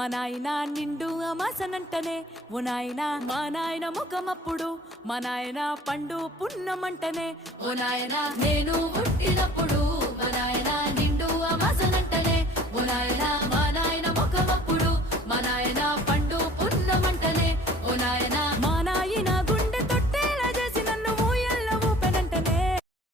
మా నాయన నిండు అమాసనంటనే ఓ నాయన మా నాయన ముఖమప్పుడు మా నాయన పండు పున్నమంటనే ఓ నాయన నేను పుట్టినప్పుడు మా నాయన నిండు అమాసనంటనే ఓ నాయన